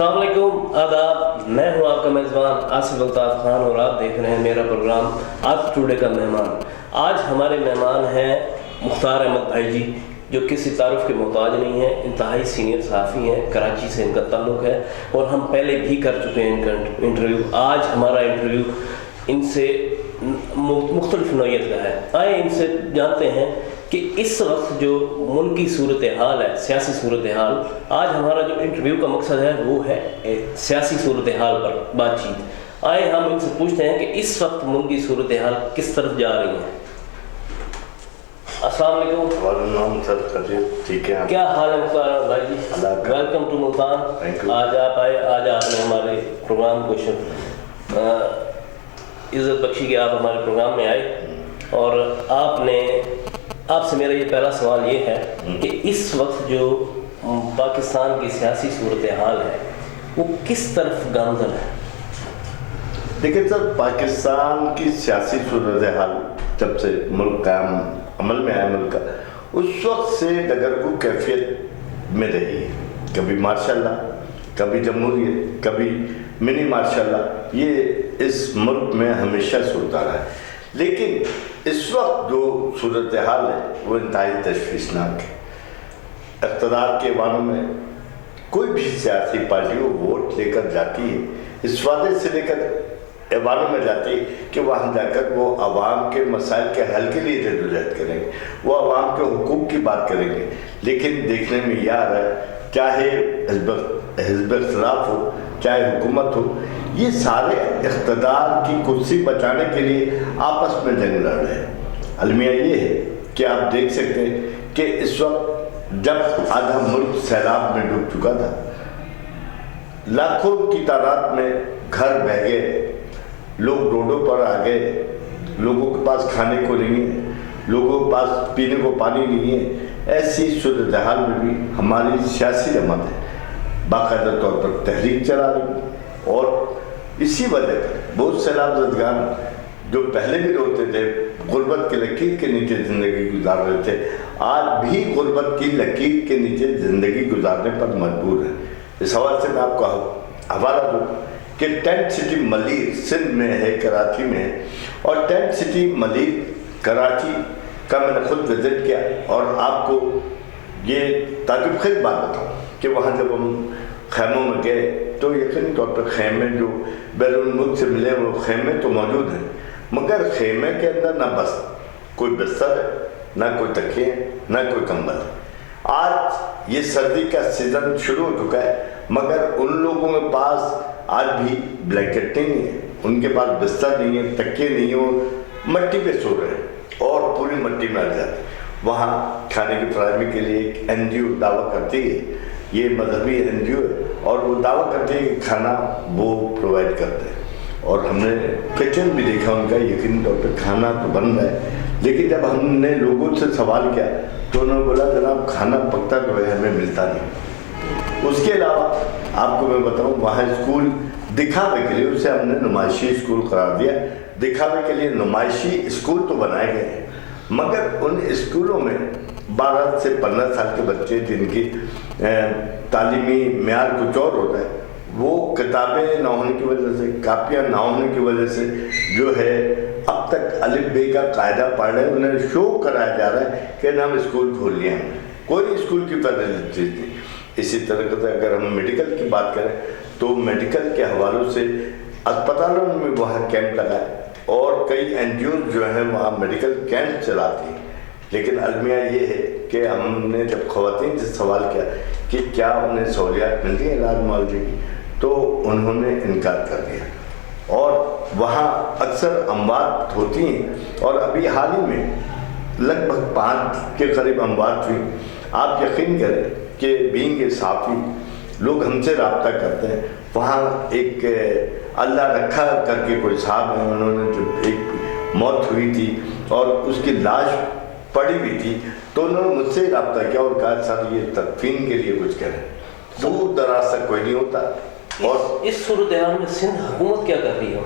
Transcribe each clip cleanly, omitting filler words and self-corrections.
السلام علیکم، آداب۔ میں ہوں آپ کا میزبان آصف الطاف خان اور آپ دیکھ رہے ہیں میرا پروگرام آج ٹوڈے کا مہمان۔ آج ہمارے مہمان ہیں مختار احمد بھائی جی، جو کسی تعارف کے محتاج نہیں ہیں، انتہائی سینئر صحافی ہیں، کراچی سے ان کا تعلق ہے اور ہم پہلے بھی کر چکے ہیں ان کا انٹرویو۔ آج ہمارا انٹرویو ان سے مختلف نوعیت کا ہے۔ آئے ان سے جانتے ہیں کہ اس وقت جو ملکی صورتحال ہے، سیاسی صورتحال، آج ہمارا جو انٹرویو کا مقصد ہے وہ ہے سیاسی صورتحال پر بات چیت۔ آئے ہم ان سے پوچھتے ہیں کہ اس وقت ملکی صورتحال کس طرف جا رہی ہے۔ السلام علیکم۔ وعلیکم سر، ٹھیک ہے، کیا حال ہے مختار بھائی جی؟ Welcome to Multan. آج آپ آئے، آج آپ نے ہمارے پروگرام کو عزت بخشی کہ آپ ہمارے پروگرام میں آئے، اور آپ سے میرا یہ پہلا سوال یہ ہے کہ اس وقت جو پاکستان کی سیاسی صورتحال ہے وہ کس طرف گامزن ہے؟ دیکھیں سر، پاکستان کی سیاسی صورتحال جب سے ملک قیام عمل میں آیا ملک کا، اس وقت سے دگرگو کیفیت میں رہی ہے۔ کبھی ماشاء اللہ، کبھی جمہوریت، کبھی منی ماشاء اللہ، یہ اس ملک میں ہمیشہ صورت رہا ہے۔ لیکن اس وقت جو صورتحال ہے وہ انتہائی تشویشناک ہے۔ اقتدار کے ایوانوں میں کوئی بھی سیاسی پارٹی وہ ووٹ لے کر جاتی ہے، اس وعدے سے لے کر ایوانوں میں جاتی ہے کہ وہاں جا کر وہ عوام کے مسائل کے حل کے لیے جدوجہد کریں گے، وہ عوام کے حقوق کی بات کریں گے۔ لیکن دیکھنے میں یہ آ رہا ہے، چاہے حزب اختلاف ہو، چاہے حکومت ہو، یہ سارے اقتدار کی کرسی بچانے کے لیے آپس میں جنگ لڑ رہے ہیں۔ المیہ یہ ہے کہ آپ دیکھ سکتے ہیں کہ اس وقت جب آدھا ملک سیلاب میں ڈوب چکا تھا، لاکھوں کی تعداد میں گھر بہہ گئے، لوگ روڈوں پر آ گئے، لوگوں کے پاس کھانے کو نہیں ہے، لوگوں کے پاس پینے کو پانی نہیں ہے، ایسی صورتحال میں بھی ہماری سیاسی جماعت ہے باقاعدہ طور پر تحریک چلا رہی ہے، اور اسی وجہ سے بہت سیلاب زدگان جو پہلے بھی روتے تھے، غربت کے لکیر کے نیچے زندگی گزار رہے تھے، آج بھی غربت کی لکیر کے نیچے زندگی گزارنے پر مجبور ہیں۔ اس حوالے سے میں آپ کو حوالہ دوں کہ ٹینٹ سٹی ملیر سندھ میں ہے، کراچی میں ہے، اور ٹینٹ سٹی ملیر کراچی کا میں نے خود وزٹ کیا، اور آپ کو یہ تعجب خیز بات بتاؤں کہ وہاں جب ہم خیموں میں گئے تو یقینی طور پر خیمے جو بیرون ملک سے ملے وہ خیمے تو موجود ہیں، مگر خیمے کے اندر نہ بس کوئی بستر ہے، نہ کوئی تکیے ہیں، نہ کوئی کمبل ہے۔ آج یہ سردی کا سیزن شروع ہو چکا ہے، مگر ان لوگوں کے پاس آج بھی بلینکٹ نہیں ہے، ان کے پاس بستر نہیں ہے، تکیے نہیں ہو، مٹی پہ سو رہے ہیں اور پوری مٹی میں اڑ جاتے ہیں۔ وہاں کھانے کی فراہمی کے لیے ایک این جی او دعویٰ کرتی ہے، یہ مذہبی این جی او ہے، اور وہ دعویٰ کرتے ہیں کہ کھانا وہ پرووائڈ کرتے ہیں، اور ہم نے کچن بھی دیکھا ان کا، یقینی طور پہ کھانا تو بن رہا ہے، لیکن جب ہم نے لوگوں سے سوال کیا تو انہوں نے بولا جناب کھانا پکتا جو ہے ہمیں ملتا نہیں۔ اس کے علاوہ آپ کو میں بتاؤں، وہاں اسکول دکھاوے کے لیے، اسے ہم نے نمائشی اسکول قرار دیا، دکھاوے کے لیے نمائشی اسکول تو بنائے گئے ہیں، مگر ان اسکولوں میں 12 سے 15 سال کے بچے جن کی تعلیمی معیار کچھ اور ہوتا ہے، وہ کتابیں نہ ہونے کی وجہ سے، کاپیاں نہ ہونے کی وجہ سے جو ہے اب تک الف بے کا قاعدہ پڑھ رہے ہیں، انہیں شو کرایا جا رہا ہے کہ ہم اسکول کھول لیا ہیں، کوئی اسکول کی فیسلٹیز نہیں۔ اسی طرح سے اگر ہم میڈیکل کی بات کریں تو میڈیکل کے حوالوں سے اسپتالوں میں وہاں کیمپ لگائے، اور کئی این جی اوز جو ہیں وہاں میڈیکل کیمپ چلاتی ہیں، لیکن المیہ یہ ہے کہ ہم نے جب خواتین سے سوال کیا کہ کیا انہیں سہولیات ملتی ہیں علاج معالجے کی، تو انہوں نے انکار کر دیا، اور وہاں اکثر اموات ہوتی ہیں، اور ابھی حال ہی میں لگ بھگ 5 کے قریب اموات ہوئی۔ آپ یقین کریں کہ بینگ اے صحافی لوگ ہم سے رابطہ کرتے ہیں، وہاں ایک اللہ رکھا کر کے کوئی صاحب ہیں، انہوں نے جو ایک موت ہوئی تھی اور اس کی لاش پڑی ہوئی تھی، تو انہوں نے مجھ سے رابطہ کیا اور کہا سر یہ تدفین کے لیے کچھ کریں، دور دراز تک کوئی نہیں ہوتا۔ اور اس صورتحال میں سندھ حکومت کیا کر رہی ہے؟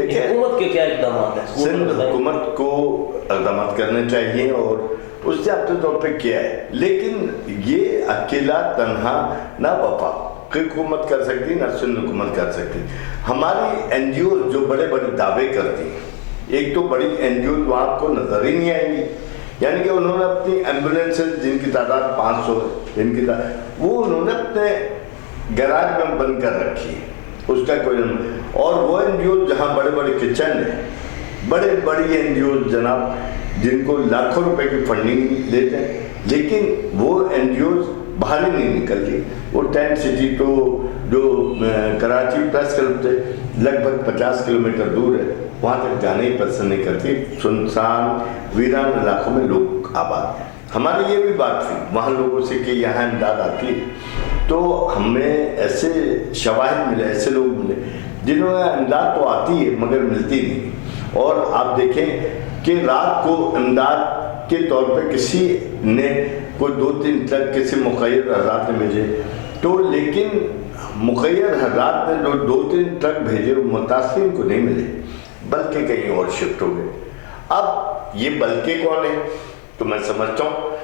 حکومت کے کیا اقدامات ہیں؟ سندھ حکومت کو اقدامات کرنے چاہیے، اور اس نے اپنے طور پہ کیا ہے، لیکن یہ اکیلا تنہا نہ وفا کی حکومت کر سکتی نہ سندھ حکومت کر سکتی. ہماری این جی او جو بڑے بڑے دعوے کرتی ہیں, ایک تو بڑی این جی او جو آپ کو نظر ہی نہیں آئیں گی, یعنی کہ انہوں نے اپنی ایمبولینسز جن کی تعداد 500 جن کی تعداد وہ انہوں نے اپنے گیراج میں بند کر رکھی ہے, اس کا کوئی اور وہ این جی او جہاں بڑے بڑے کچن ہیں, بڑے بڑی این جی او جناب جن کو لاکھوں روپے کی فنڈنگ دیتے ہیں, لیکن وہ این جی اوز باہر ہی نہیں نکلتی. وہ ٹینٹ سٹی تو جو کراچی پریس کلب سے لگ بھگ 50 کلومیٹر دور ہے, وہاں تک جانے ہی پسند نہیں کرتی. سنسان ویران علاقوں میں لوگ آباد ہیں. ہماری یہ بھی بات تھی وہاں لوگوں سے کہ یہاں امداد آتی ہے, تو ہمیں ایسے شواہد ملے, ایسے لوگ ملے جنہوں نے امداد تو آتی ہے مگر ملتی نہیں. اور آپ دیکھیں کہ رات کو امداد کے طور پہ کسی نے کوئی 2-3 ٹرک کسی مخیر حضرات نے بھیجے, تو لیکن مخیر حضرات نے جو 2-3 ٹرک بھیجے وہ متاثرین کو نہیں ملے بلکہ کہیں اور شفٹ ہو گئے. اب یہ بلکہ کون ہے؟ تو میں سمجھتا ہوں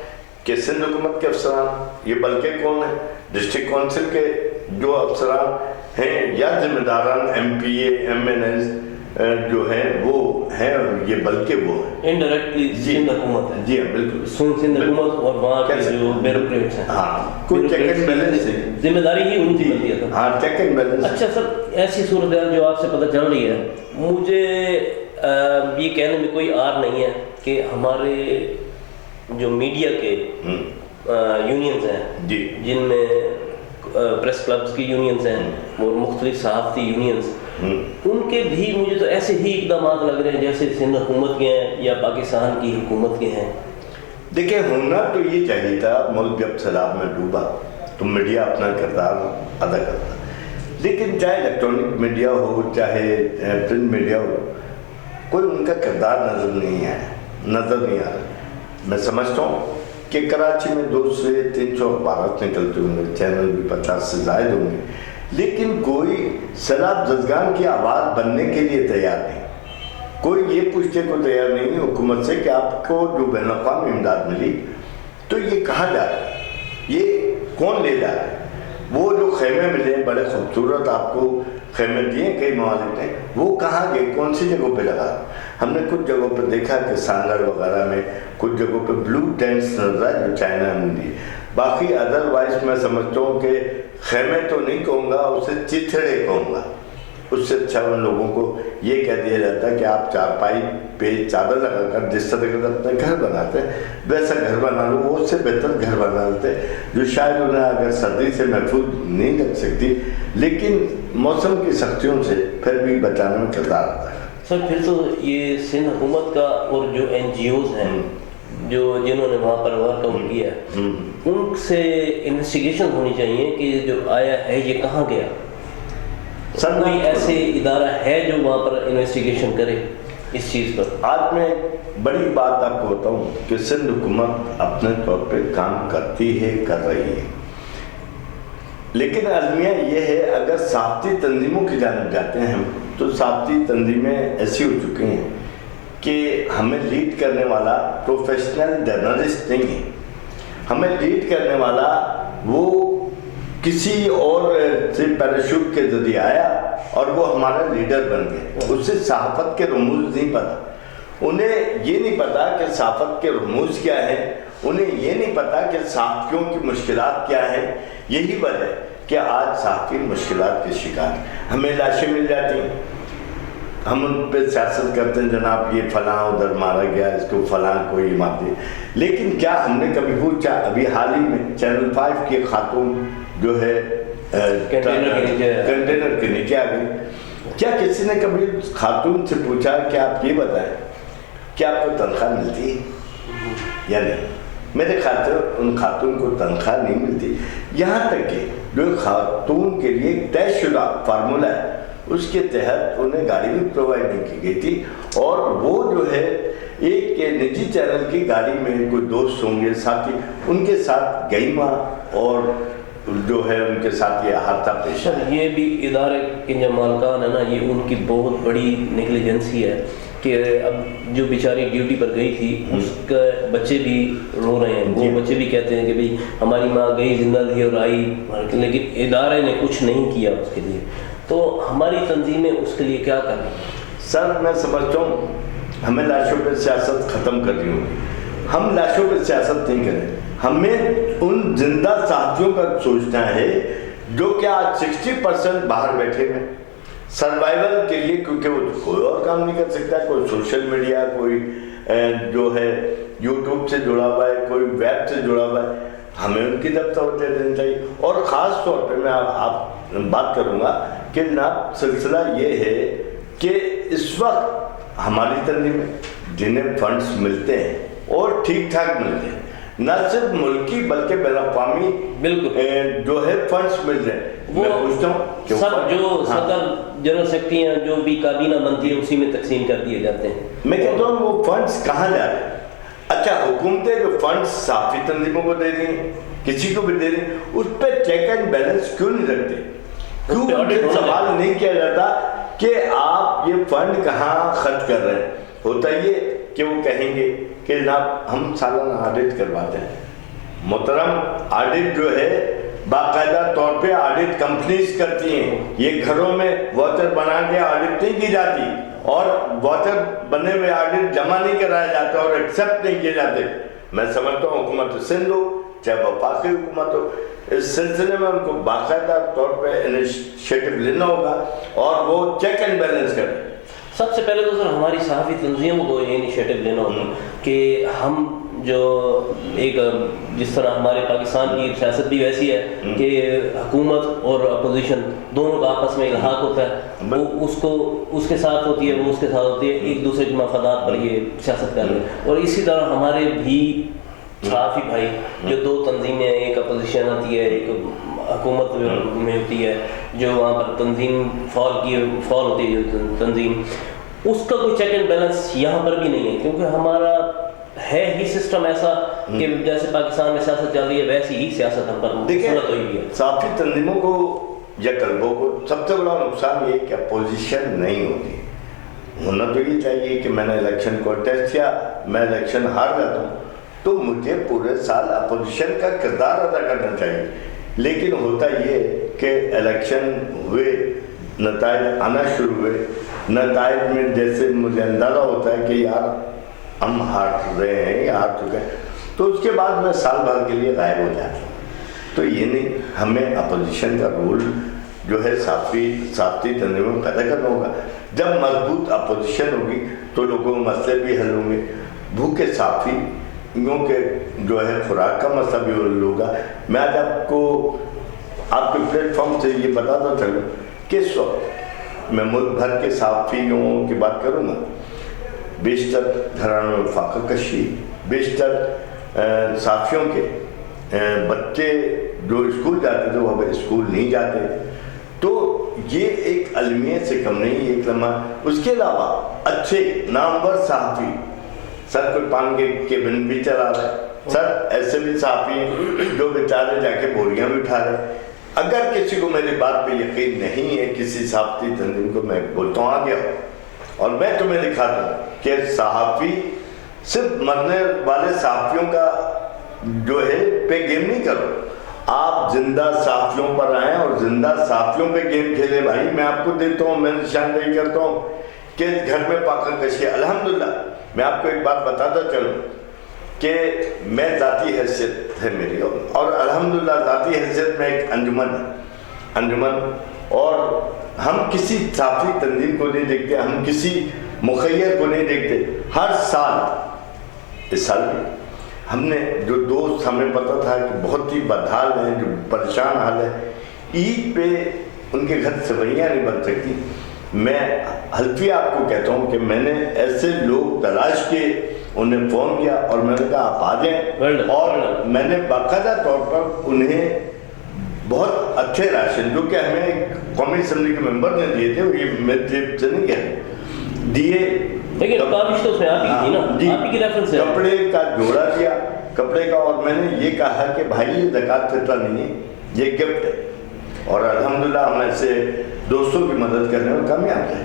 کہ سندھ حکومت کے افسران. یہ بلکہ کون ہے؟ ڈسٹرکٹ کونسل کے جو افسران ہیں یا ذمہ داران M P A M N As جو ہیں وہ ہیں, اور یہ بلکہ وہ ہیں انڈائریکٹلی سندھ حکومت ہے. جی ہاں بالکل سندھ حکومت اور وہاں کے جو بیوروکریٹس ہیں, ہاں کوئی چیک اینڈ بیلنس ہے, ذمہ داری ہی ان کی بنتی ہے. ہاں چیک اینڈ بیلنس. اچھا سر, ایسی صورتحال جو آپ سے پتہ چل رہی ہے, مجھے یہ کہنے میں کوئی آر نہیں ہے کہ ہمارے جو میڈیا کے یونینز ہیں جی جن میں پریس کلبز کی یونینز ہیں اور مختلف صحافتی یونینز, ان کے بھی مجھے تو ایسے ہی اقدامات لگ رہے ہیں جیسے سندھ حکومت کے ہیں یا پاکستان کی حکومت کے ہیں. دیکھیں ہونا تو یہ چاہیے تھا, ملک جب سیلاب میں ڈوبا تو میڈیا اپنا کردار ادا کرتا, لیکن چاہے الیکٹرانک میڈیا ہو چاہے پرنٹ میڈیا ہو, کوئی ان کا کردار نظر نہیں آ رہا. میں سمجھتا ہوں کہ کراچی میں 200 سے 300 اخبارات نکلتے ہوں گے, چینل بھی 50 سے زائد ہوں گے, لیکن کوئی سیلاب زدگان کی آواز بننے کے لیے تیار نہیں. کوئی یہ پوچھنے کو تیار نہیں ہے حکومت سے کہ آپ کو جو بین الاقوامی امداد ملی تو یہ کہاں جا رہا ہے, یہ کون لے جا رہا ہے. وہ جو خیمے ملے بڑے خوبصورت آپ کو خیمے دیے کئی ممالک نے, وہ کہاں گئے, کون سی جگہوں پہ لگا. ہم نے کچھ جگہوں پہ دیکھا کہ سانگر وغیرہ میں کچھ جگہوں پہ بلو ٹینٹس نظر آئے جو چائنا نے دی. باقی ادروائز میں سمجھتا ہوں کہ خیمے تو نہیں کہوں گا, اسے چتھڑے کہوں گا. اس سے اچھا ان لوگوں کو یہ کہہ دیا جاتا ہے کہ آپ چارپائی پہ چادر لگا کر جس طرح سے اپنا گھر بناتے ہیں ویسا گھر بنا لو, وہ اس سے بہتر گھر بنا لیتے جو شاید انہیں اگر سردی سے محفوظ نہیں لگ سکتی لیکن موسم کی سختیوں سے پھر بھی بچانے میں کردار آتا ہے. سر پھر تو یہ سندھ حکومت کا اور جو این جی اوز ہیں جنہوں نے وہاں پر ورک آؤٹ کیا ہے ان سے انویسٹیگیشن ہونی چاہیے کہ جو آیا ہے یہ کہاں گیا. سر کوئی ایسے ادارہ ہے جو وہاں پر انویسٹیگیشن کرے اس چیز پر. آج میں بڑی بات آپ کو بتاؤں کہ سندھ حکومت اپنے طور پہ کام کرتی ہے, کر رہی ہے, لیکن المیہ یہ ہے اگر صحافتی تنظیموں کی جانب جاتے ہیں ہم تو صحافتی تنظیمیں ایسی ہو چکی ہیں کہ ہمیں لیڈ کرنے والا پروفیشنل جرنلسٹ نہیں ہے. ہمیں لیڈ کرنے والا وہ کسی اور سے پیراشوٹ کے ذریعے آیا اور وہ ہمارا لیڈر بن گیا. اسے صحافت کے رموز نہیں پتہ, انہیں یہ نہیں پتا کہ صحافت کے رموز کیا ہے, انہیں یہ نہیں پتا کہ صحافیوں کی مشکلات کیا ہیں. یہی وجہ ہے کہ آج صحافی مشکلات کے شکار. ہمیں لاشیں مل جاتی ہیں, ہم ان پہ سیاست کرتے ہیں جناب یہ فلاں ادھر مارا گیا, اس کو فلاں کوئی مار دیا, لیکن کیا ہم نے کبھی پوچھا. ابھی حال ہی میں چینل 5 کی خاتون جو ہے کنٹینر کے نیچے آ گئی, کیا کسی نے کبھی خاتون سے پوچھا کہ آپ یہ بتائیں کہ آپ کو تنخواہ ملتی ہے یا نہیں؟ میرے خیال سے ان خاتون کو تنخواہ نہیں ملتی. یہاں تک کہ جو خاتون کے لیے ایک طے شدہ فارمولہ ہے اس کے تحت انہیں گاڑی بھی پرووائڈ نہیں کی گئی تھی, اور وہ جو ہے ایک نجی چینل کی گاڑی میں کوئی دوست ہوں گے ساتھی, ان کے ساتھ گئی ماں اور جو ہے ان کے ساتھ یہ حادثہ پیش ہے. یہ بھی ادارے کے جو مالکان ہے نا, یہ ان کی بہت بڑی نیگلیجنسی ہے کہ اب جو بیچاری ڈیوٹی پر گئی تھی اس کا بچے بھی رو رہے ہیں، وہ بچے بھی کہتے ہیں کہ بھئی ہماری ماں گئی زندہ تھی اور آئی، لیکن ادارے نے کچھ نہیں کیا اس کے لیے. تو ہماری تنظیمیں اس کے لیے کیا کر رہی ہیں؟ سر میں سمجھتا ہوں ہمیں لاشوں پہ سیاست ختم کرنی ہوگی. ہم لاشوں پہ سیاست نہیں کریں، ہمیں ان زندہ ساتھیوں کا سوچنا ہے جو کہ آج 60% باہر بیٹھے ہیں سروائیول کے لیے، کیونکہ وہ کوئی اور کام نہیں کر سکتا. کوئی سوشل میڈیا، کوئی جو ہے یوٹیوب سے جڑا ہوا ہے، کوئی ویب سے جڑا ہوا ہے. ہمیں ان کی طرف توجہ دینی چاہیے. اور خاص طور پہ میں آپ بات کروں گا کہ جناب سلسلہ یہ ہے کہ اس وقت ہماری تنظیم میں جنہیں فنڈز ملتے ہیں اور ٹھیک ٹھاک ملتے ہیں، نہ صرف ملکی بلکہ بین الاقوامی بالکل جو ہے فنڈز مل رہے ہیں. میں پوچھتا ہوں کہ سب جو صدر جنرل سیکرٹری ہیں جو بھی کابینہ بنتی ہے اسی میں تقسیم کر دیے جاتے ہیں. میں کہتا ہوں وہ فنڈز کہاں جا رہے ہیں؟ اچھا حکومتیں جو فنڈز صافی تنظیموں کو دے رہی ہیں، کسی کو بھی دے رہی ہیں، اس پہ چیک اینڈ بیلنس کیوں نہیں رکھتے؟ کیوں سوال نہیں کیا جاتا کہ آپ یہ فنڈ کہاں خرچ کر رہے ہیں؟ ہوتا یہ کہ وہ کہیں گے کہ جناب ہم سالانہ آڈٹ کرواتے ہیں. محترم آڈٹ جو ہے باقاعدہ طور پہ آڈٹ کمپنیز کرتی ہیں. یہ گھروں میں واچر بنا کے آڈٹ نہیں کی جاتی اور واچر بنے ہوئے آڈٹ جمع نہیں کرایا جاتا اور ایکسیپٹ نہیں کیے جاتے. میں سمجھتا ہوں حکومت سندھ ہو چاہے وفاقی حکومت ہو، اس سلسلے میں ان کو باقاعدہ طور پہ انیشیٹو لینا ہوگا اور وہ چیک اینڈ بیلنس کریں. سب سے پہلے تو سر ہماری صحافی تنظیموں کو یہ انیشیٹو لینا ہوگا کہ ہم جو ایک جس طرح ہمارے پاکستان کی سیاست بھی ویسی ہے کہ حکومت اور اپوزیشن دونوں کا آپس میں الحاق ہوتا ہے، وہ اس کے ساتھ ہوتی ہے، وہ اس کے ساتھ ہوتی ہے، ایک دوسرے کے مفادات پر یہ سیاست کر رہے ہیں. اور اسی طرح ہمارے بھی صحافی بھائی جو دو تنظیمیں ہیں، ایک اپوزیشن ہوتی ہے ایک حکومت میں ہوتی ہے، جو وہاں پر تنظیم فعال ہوتی ہے جو تنظیم، اس کا کوئی چیک اینڈ بیلنس یہاں پر بھی نہیں ہے. کیونکہ ہمارا ہے ہی سسٹم ایسا کہ جیسے پاکستان میں سیاست چل رہی ہے ویسی ہی سیاست ہم پر مسلط ہوئی ہے. صحافی تنظیموں کو یا کلبوں کو سب سے بڑا نقصان یہ کہ اپوزیشن نہیں ہوتی. ہونا تو یہ چاہیے کہ میں نے الیکشن کانٹیسٹ کیا، میں الیکشن ہار جاتا ہوں تو مجھے پورے سال اپوزیشن کا کردار ادا کرنا چاہیے. لیکن ہوتا یہ کہ الیکشن ہوئے، نتائج آنا شروع ہوئے، نتائج میں جیسے مجھے اندازہ ہوتا ہے کہ یار ہم ہار رہے ہیں یا ہار چکے ہیں، تو اس کے بعد میں سال بھر کے لیے غائب ہو جاتا ہوں. تو یہ نہیں، ہمیں اپوزیشن کا رول جو ہے صحافتی تنظیموں میں پیدا کرنا ہوگا. جب مضبوط اپوزیشن ہوگی تو لوگوں کے مسئلے بھی حل ہوں گے. بھوکے صحافیوں کے جو ہے خوراک کا مسئلہ بھی حل ہوگا. میں آج آپ کو آپ کے پلیٹ فارم سے یہ بتاتا چلوں کہ اس وقت میں ملک بھر کے صحافیوں کی بات کروں گا، بیشتر گھرانوں میں فاقہ کشی، بیشتر صحافیوں کے بچے جو اسکول جاتے تھے وہ اب اسکول نہیں جاتے. تو یہ ایک المیت سے کم نہیں، ایک لمحہ. اس کے علاوہ اچھے نامور صحافی، سر کوئی پان کے کیبن بھی چلا رہا ہے، سر ایسے بھی صحافی ہیں جو بیچارے جا کے بوریاں بھی اٹھا رہے ہیں. اگر کسی کو میری بات پہ یقین نہیں ہے، کسی صحافتی تنظیم کو میں بولتا ہوں آ گیا اور میں تمہیں دکھاتا ہوں کہ صحافی صرف مرنے والے صحافیوں کا جو ہے پہ گیم نہیں کرو. آپ زندہ صحافیوں پر آئیں اور زندہ صحافیوں پہ گیم کھیلے. بھائی میں آپ کو دیتا ہوں، میں نشاندہی کرتا ہوں کہ گھر میں فاقہ کشی. الحمدللہ میں آپ کو ایک بات بتاتا چلوں کہ میں ذاتی حیثیت ہے میری، اور الحمدللہ ذاتی حیثیت میں ایک انجمن اور ہم کسی صحافی تنظیم کو نہیں دیکھتے، ہم کسی مخیر کو نہیں دیکھتے. ہر سال، اس سال بھی ہم نے جو دوست ہمیں پتہ تھا کہ بہت ہی بدحال ہیں، جو پریشان حال ہے، عید پہ ان کے گھر سوئیاں نہیں بن سکتی. میں حلفیہ آپ کو کہتا ہوں کہ میں نے ایسے لوگ تلاش کیے، انہیں فون کیا اور میں نے کہا آپ آ جائیں، اور میں نے باقاعدہ طور پر انہیں بہت اچھے راشن جو کہ ہمیں قومی اسمبلی کے ممبر نے دیے تھے، یہ میرے جیب سے نہیں گئے، دیے. لیکن کابش تو اس میں آپ ہی تھی نا، آپ ہی کی ریفرنس ہے. کپڑے کا جوڑا دیا، کپڑے کا، اور میں نے یہ کہا کہ بھائی یہ زکوٰۃ فطرہ نہیں ہے، یہ گفٹ ہے. اور الحمدللہ ہم ایسے دوستوں کی مدد کرنے میں کامیاب ہیں.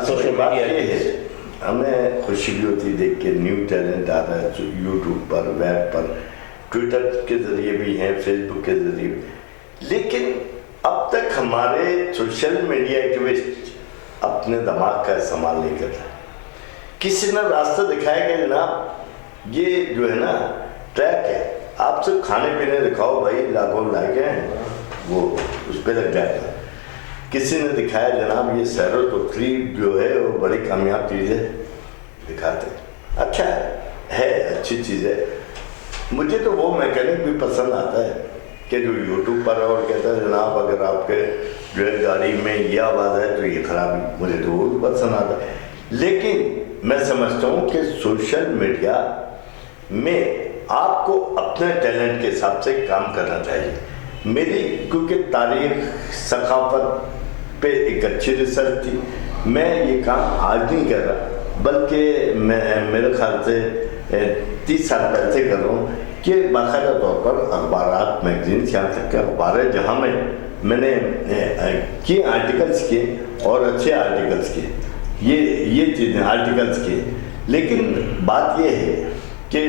اصل بات یہ ہے ہمیں خوشی بھی ہوتی دیکھ کے نیو ٹیلنٹ آ رہا ہے یوٹیوب پر، ویب پر، ٹویٹر کے ذریعے بھی ہیں، فیس بک کے ذریعے بھی، لیکن اب تک ہمارے سوشل میڈیا ایکٹیوسٹ اپنے دماغ کا استعمال نہیں کر رہے. کسی نے راستہ دکھایا کہ جناب یہ جو ہے نا ٹریک ہے، آپ صرف کھانے پینے دکھاؤ بھائی، لاکھوں لائق ہیں وہ اس پہ لگ جائے گا. کسی نے دکھایا جناب یہ سیر و تفریح جو ہے وہ بڑی کامیاب چیز ہے، دکھاتے اچھا ہے اچھی چیز ہے. مجھے تو وہ میکینک بھی پسند آتا ہے کہ جو یوٹیوب پر اور کہتا ہے جناب اگر آپ کے جو ہے گاڑی میں یہ آواز ہے تو یہ خرابی، مجھے تو وہ بھی پسند آتا ہے. لیکن میں سمجھتا ہوں کہ سوشل میڈیا میں آپ کو اپنے ٹیلنٹ کے حساب سے کام کرنا چاہیے. میری کیونکہ تاریخ ثقافت پہ ایک اچھی ریسرچ تھی، میں یہ کام آج نہیں کر رہا بلکہ میں میرے خیال سے 30 سال پہلے سے کر رہا ہوں کہ باقاعدہ طور پر اخبارات، میگزینس، یہاں تک کہ اخبار ہے جہاں میں نے کیے آرٹیکلس کیے اور اچھے آرٹیکلس کیے، یہ چیزیں آرٹیکلس کیے. لیکن بات یہ ہے کہ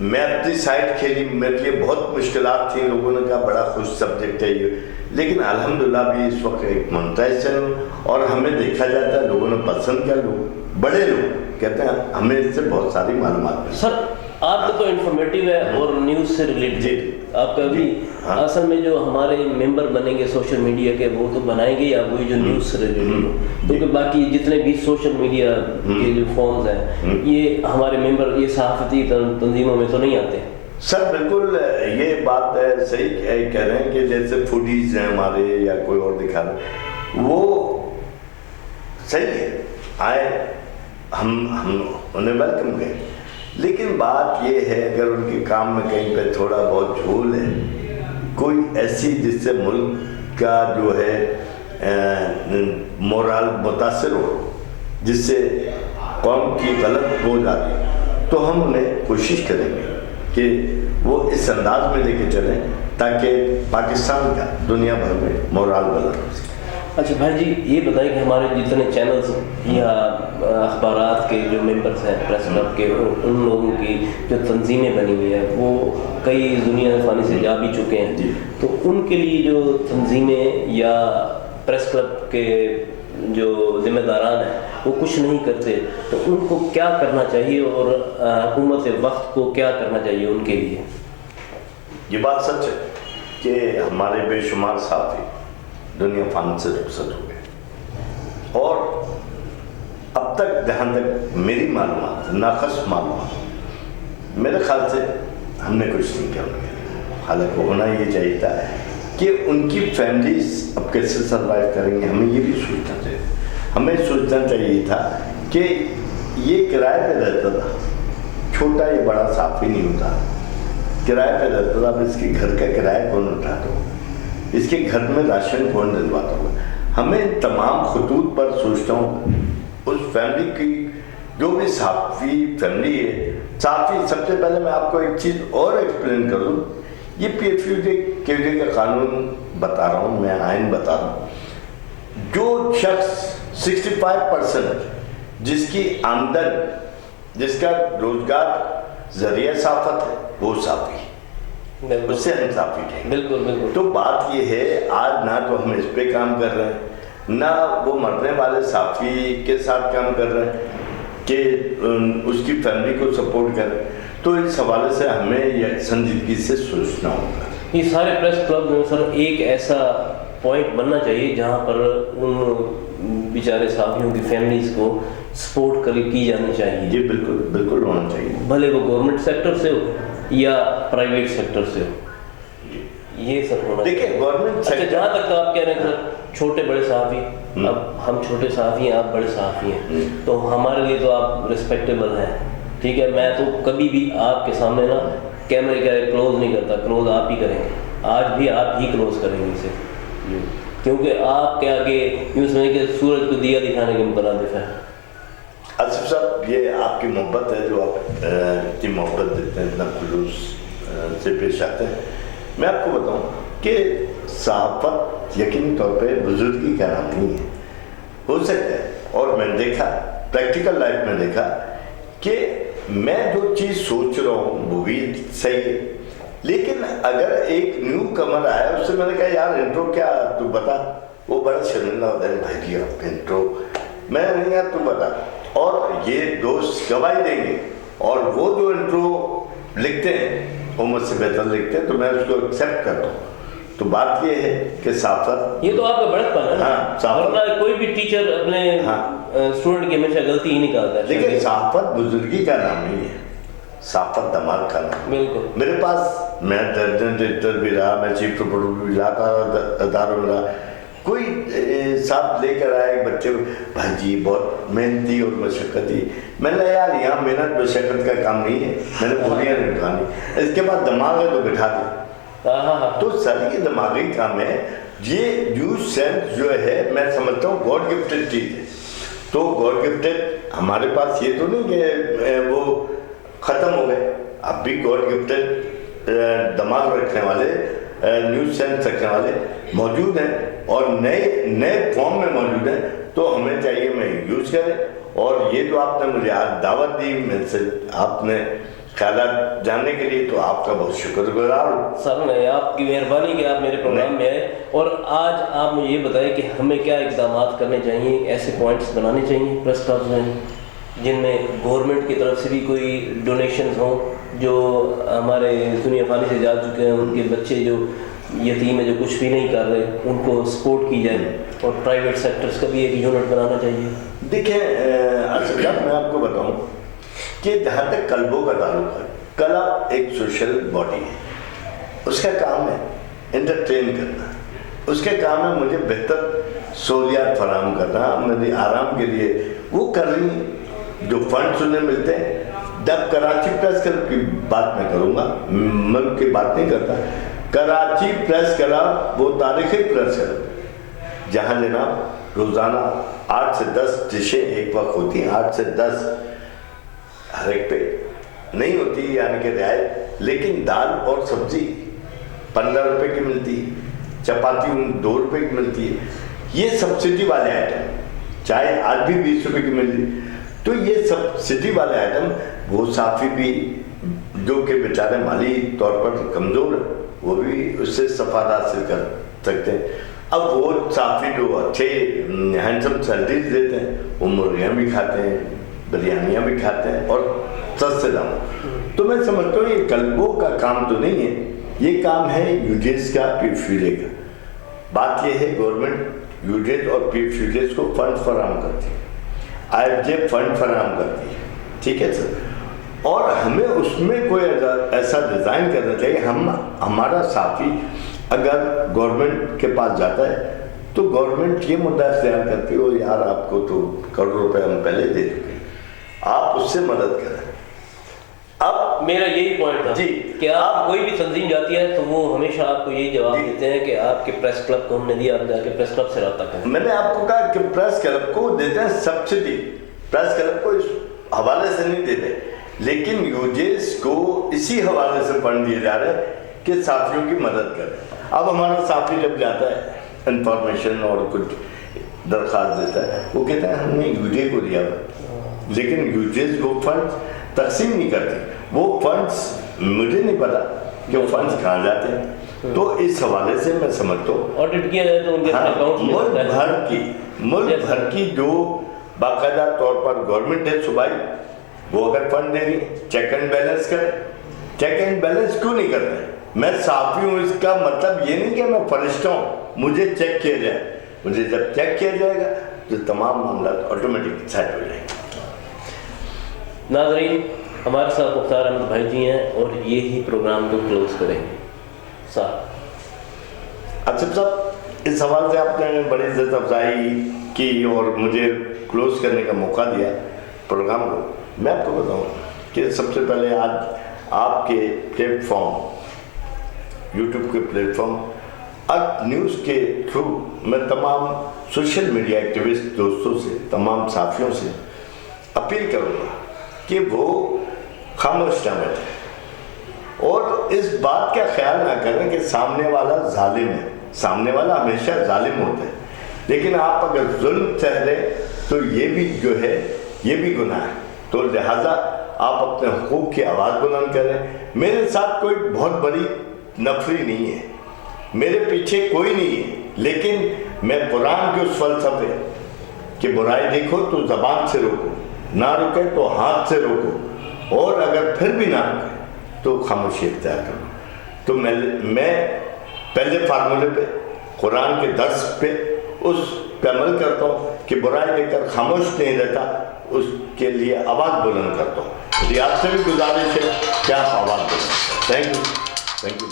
میں اپنی سائٹ کھیلی، میرے لیے بہت مشکلات تھیں، لوگوں نے کہا بڑا خوش سبجیکٹ ہے یہ، لیکن الحمدللہ بھی اس وقت ایک مونٹائزیشن اور ہمیں دیکھا جاتا ہے، لوگوں نے پسند کیا، لوگ بڑے لوگ کہتے ہیں ہمیں اس سے بہت ساری معلومات ملی. سر آپ کا تو انفارمیٹیو ہے اور نیوز سے ریلیٹڈ جی آپ کا بھی اصل میں جو ہمارے ممبر بنیں گے سوشل میڈیا کے وہ تو بنائیں گے یا وہی جو نیوز سے ریلیٹڈ ہو، کیونکہ باقی جتنے بھی سوشل میڈیا کے جو فارمز ہیں یہ ہمارے ممبر یہ صحافتی تنظیموں میں تو نہیں آتے. سر بالکل یہ بات صحیح کہہ رہے ہیں کہ جیسے فوڈیز ہیں ہمارے یا کوئی اور دکھا رہے وہ صحیح ہے، آئے ہم انہیں ویلکم کریں، لیکن بات یہ ہے اگر ان کے کام میں کہیں پہ تھوڑا بہت جھول ہے، کوئی ایسی جس سے ملک کا جو ہے مورال متاثر ہو، جس سے قوم کی غلط ہو جاتی، تو ہم انہیں کوشش کریں گے کہ وہ اس انداز میں لے کے چلیں تاکہ پاکستان کا دنیا بھر میں مورال بلند ہو سکے. اچھا بھائی جی یہ بتائیں کہ ہمارے جتنے چینلز یا اخبارات کے جو ممبرس ہیں پریس کلب کے، ان لوگوں کی جو تنظیمیں بنی ہوئی ہیں وہ کئی دنیا فانی سے جا بھی چکے ہیں، تو ان کے لیے جو تنظیمیں یا پریس کلب کے جو ذمہ داران ہیں وہ کچھ نہیں کرتے، تو ان کو کیا کرنا چاہیے اور حکومت وقت کو کیا کرنا چاہیے ان کے لیے؟ یہ بات سچ ہے کہ ہمارے بے شمار صحافی دنیا فن سے رخصت ہو گئے، اور اب تک جہاں تک میری معلومات، ناقص معلومات، میرے خیال سے ہم نے کچھ نہیں کیا ان کے لیے. حالانکہ ہونا یہ چاہیے تھا کہ ان کی فیملیز اب کیسے سروائیو کریں گے، ہمیں یہ بھی سوچنا چاہیے. ہمیں سوچنا چاہیے تھا کہ یہ کرائے پہ رہتا تھا، چھوٹا یا بڑا صحافی نہیں ہوتا، کرائے پہ رہتا تھا. اب اس کے گھر کا کرایہ کون اٹھاتا ہو، اس کے گھر میں راشن کون دلواتا ہوا. ہمیں تمام خطوط پر سوچتا ہوں اس فیملی کی جو بھی صحافی فیملی ہے. صحافی سب سے پہلے میں آپ کو ایک چیز اور ایکسپلین کر دوں، یہ پی ایف یو ڈے کا قانون بتا رہا ہوں میں، آئین بتا رہا ہوں. جو شخص 65% جس کی آمدن، جس کا روزگار ذریعہ صحافت ہے، وہ صحافی، اس سے ہم صحافی کہیں گے. بالکل بالکل. تو بات یہ ہے آج نہ تو ہم اس پہ کام کر رہے ہیں، نہ وہ مرنے والے صحافی کے ساتھ کام کر رہے ہیں کہ اس کی فیملی کو سپورٹ کریں. تو اس حوالے سے ہمیں یہ سنجیدگی سے سوچنا ہوگا. یہ سارے پریس کلب میں سر ایک ایسا پوائنٹ بننا چاہیے جہاں پر ان بیچارے صحافیوں کی فیملیز کو سپورٹ کی جانی چاہیے. جی بالکل بالکل ہونا چاہیے، بھلے وہ گورنمنٹ سیکٹر سے ہو یا پرائیویٹ سیکٹر سے ہو. یہ سب ہونا دیکھیں گورنمنٹ اچھا جہاں تک تو آپ کہہ رہے ہیں سر چھوٹے بڑے صحافی، اب ہم چھوٹے صحافی ہیں، آپ بڑے صحافی ہیں، تو ہمارے لیے تو آپ رسپیکٹیبل ہیں، ٹھیک ہے. میں تو کبھی بھی آپ کے سامنے نا کیمرے کا کلوز نہیں کرتا، کلوز آپ ہی کریں گے، آج بھی آپ ہی کلوز کریں گے اسے، کیونکہ آپ کے آگے یوں سمجھیں کہ سورج کو دیا دکھانے کے مترادف ہے. آصف صاحب یہ آپ کی محبت ہے جو آپ اتنی محبت دیتے ہیں، اتنا خلوص سے پیش آتے ہیں. میں آپ کو بتاؤں کہ صحافت یقینی طور پہ بزرگی کا نام نہیں ہے. ہو سکتا ہے اور میں نے دیکھا پریکٹیکل لائف میں دیکھا کہ میں جو چیز سوچ رہا ہوں وہ بھی صحیح ہے، لیکن اگر ایک نیو کمر آیا اس سے میں نے کہا یار انٹرو کیا تو بتا، وہ بڑا شرمندہ ہوتا ہے بھائی جی آپ انٹرو، میں نہیں یار تو بتا، اور یہ دوست گواہی دیں گے، اور وہ جو انٹرو لکھتے ہیں وہ مجھ سے بہتر لکھتے ہیں تو میں اس کو ایکسیپٹ کرتا ہوں۔ تو بات یہ ہے کہ صافت، یہ تو آپ کا بڑکپن ہے نا، ہاں، ورنہ کوئی بھی ٹیچر اپنے اسٹوڈنٹ کی ہمیشہ غلطی ہی نکالتا ہے۔ لیکن صافت بزرگی کا نام نہیں ہے، صافت دماغ کا نام۔ بالکل میرے پاس میں درجن ڈائریکٹر بھی رہا، میں چیف پروپرائٹر بھی رہا، اداروں میں رہا، کوئی ساتھ لے کر آئے بچے کو، بھائی جی بہت محنتی اور مشقتی، میں نے یار یہاں محنت مشقت کا کام نہیں ہے، میں نے بولیاں نہیں اٹھانی، اس کے بعد دماغ ہے تو بٹھا دیں، تو سر یہ دماغی کام ہے۔ یہ یوز سینس جو ہے میں سمجھتا ہوں گاڈ گفٹڈ چیز ہے، تو گاڈ گفٹڈ ہمارے پاس یہ تو نہیں کہ وہ ختم ہو گئے، اب بھی گاڈ گفٹڈ دماغ رکھنے والے، نیوز سینس رکھنے والے موجود ہیں، اور نئے فارم میں موجود ہیں، تو ہمیں چاہیے میں یوز کریں۔ اور یہ جو آپ نے مجھے آج دعوت دی، میں سے آپ نے خیالات جاننے کے لیے، تو آپ کا بہت شکر گزار ہوں۔ سر میں آپ کی مہربانی کہ آپ میرے پروگرام میں آئے، اور آج آپ مجھے یہ بتائیں کہ ہمیں کیا اقدامات کرنے چاہیے، ایسے پوائنٹس بنانے چاہیے پریس کلبز میں جن میں گورنمنٹ کی طرف سے بھی کوئی ڈونیشنز ہوں، جو ہمارے دنیا فانی سے جا چکے ہیں ان کے بچے جو یتیم ہے، جو کچھ بھی نہیں کر رہے، ان کو سپورٹ کی جائے، اور پرائیویٹ سیکٹرز کا بھی ایک یونٹ بنانا چاہیے۔ دیکھیں اصل بات میں آپ کو بتاؤں کہ جہاں تک کلبوں کا تعلق ہے، کلب ایک سوشل باڈی ہے، اس کا کام ہے انٹرٹین کرنا، اس کا کام ہے مجھے بہتر سہولیات فراہم کرنا، میرے آرام کے لیے وہ کر رہی ہیں، جو فنڈس انہیں ملتے ہیں۔ جب کراچی پریس کلب کی بات میں کروں گا، ملک کی بات نہیں کرتا، کراچی پریس کلب وہ تاریخی پریس کلب جہاں جناب روزانہ 8 سے 10 ڈشیں ایک وقت ہوتی ہیں، 8 سے 10 ہر ایک پہ نہیں ہوتی، یعنی کہ رعایت، لیکن دال اور سبزی 15 روپے کی ملتی ہے، چپاتی 2 روپے کی ملتی ہے، یہ سبسڈی والے آئٹم، چائے آج بھی 20 روپے کی ملتی، تو یہ سبسڈی والے آئٹم وہ صافی بھی جو کہ بیچارے مالی طور پر کمزور ہیں، وہ بھی اس سے استفادہ حاصل کر سکتے ہیں۔ اب وہ صافی جو اچھے ہینڈسم سیلریز دیتے ہیں، وہ مرغیاں بھی کھاتے ہیں، بریانیاں بھی کھاتے ہیں، اور سستے دام۔ تو میں سمجھتا ہوں یہ کلبوں کا کام تو نہیں ہے، یہ کام ہے یوجیز کا، پی ایف یو کا۔ بات یہ ہے گورنمنٹ یوجیز اور پی ایف یوجیز کو فنڈ فراہم کرتی ہے، آئی ایف جے فنڈ فراہم کرتی ہے، ٹھیک ہے سر، اور ہمیں اس میں کوئی ایسا ڈیزائن کرنا چاہیے، ہمارا صافی اگر گورنمنٹ کے پاس جاتا ہے تو گورنمنٹ یہ مدعا اختیار کرتی ہو، یار آپ کو تو کروڑ روپے ہم پہلے دے چکے ہیں، آپ اس سے مدد کریں۔ اب میرا یہی پوائنٹ تھا جی کہ آپ کوئی بھی تنظیم جاتی ہے تو وہ ہمیشہ آپ کو یہی جواب دیتے ہیں کہ آپ کے پریس کلب کو ہم نے دیا، آپ جا کے پریس کلب سے رابطہ کریں۔ میں نے آپ کو کہا کہ پریس کلب کو دیتے ہیں سبسڈی، پریس کلب کو اس حوالے سے نہیں دیتے، لیکن یوجیز کو اسی حوالے سے فنڈ دیے جا رہے ہیں کہ صحافیوں کی مدد کریں۔ اب ہمارا صحافی جب جاتا ہے انفارمیشن اور کچھ درخواست دیتا ہے، وہ کہتا ہے ہم نے یوجے کو دیا ہوا، لیکن یوجیز وہ فنڈ تقسیم نہیں کرتے، وہ فنڈز مجھے نہیں پتا کہ وہ فنڈز کہاں جاتے ہیں۔ تو اس حوالے سے میں سمجھتا ہوں آڈٹ کیا جائے تو ان کے اکاؤنٹ میں ملک بھر کی جو باقاعدہ طور پر گورنمنٹ ہے صوبائی، وہ اگر فنڈ دے رہی چیک اینڈ بیلنس کرے۔ چیک اینڈ بیلنس کیوں نہیں کرتے؟ میں صحافی ہوں، اس کا مطلب یہ نہیں کہ میں فرشتہ ہوں مجھے چیک کیا جائے، مجھے جب چیک کیا جائے گا تو تمام معاملات آٹومیٹک سیٹ ہو جائیں گے۔ ناظرین، ہمارے ساتھ مختار احمد بھائی جی ہیں، اور یہی پروگرام کو کلوز کریں گے صاحب۔ اچھا صاحب، اس حوالے سے آپ نے بڑی عزت افزائی کی اور مجھے کلوز کرنے کا موقع دیا پروگرام کو۔ میں آپ کو بتاؤں کہ سب سے پہلے آج آپ کے پلیٹ فارم، یوٹیوب کے پلیٹ فارم اک نیوز کے تھرو میں تمام سوشل میڈیا ایکٹیوسٹ دوستوں سے، تمام صحافیوں سے اپیل کروں گا کہ وہ خاموش نہ بیٹھیں اور اس بات کا خیال نہ کریں کہ سامنے والا ظالم ہے۔ سامنے والا ہمیشہ ظالم ہوتا ہے، لیکن آپ اگر ظلم سہ لیں تو یہ بھی جو ہے یہ بھی گناہ ہے. تو لہٰذا آپ اپنے حقوق کی آواز بلند کریں. میرے ساتھ کوئی بہت بڑی نفری نہیں ہے, میرے پیچھے کوئی نہیں ہے, لیکن میں قرآن کے اس فلسفے کہ برائی دیکھو تو زبان سے روکو, نہ روکے تو ہاتھ سے روکو, اور اگر پھر بھی نہ روکے تو خاموشی اختیار کرو. تو میں پہلے فارمولے پہ, قرآن کے درس پہ, اس پہ عمل کرتا ہوں کہ برائی دیکھ کر خاموش نہیں رہتا, اس کے لیے آواز بلند کرتا ہوں. میری آپ سے بھی گزارش ہے کہ آپ آواز بلند کریں. Thank you.